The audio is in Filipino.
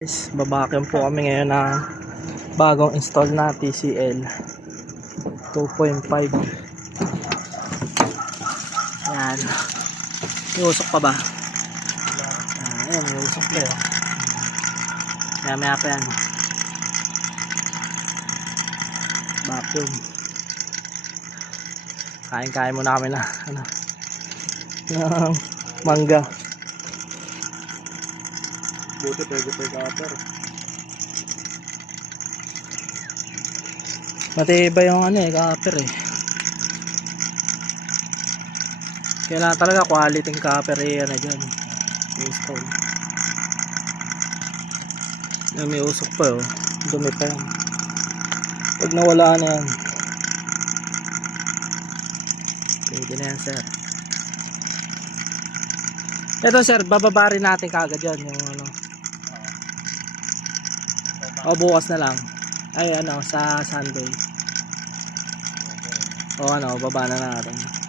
Guys, babakyam po kami ngayon ng bagong install na TCL 2.5. Yan. May usok pa ba? Ayan, may usok pa yun. Maya pa yan. Vacuum. Kain muna kami na ng mangga. Buti pwede pa i-cover. Matibay yung copper eh. Kailangan talaga quality copper eh, dyan. Install. May usok pa oh. Dumi pa yan. Pag nawala na yan, pwede na yan sir. Ito sir, bababa rin natin kagad yan yung o bukas na lang. Ay sa Sunday. O baba na natin.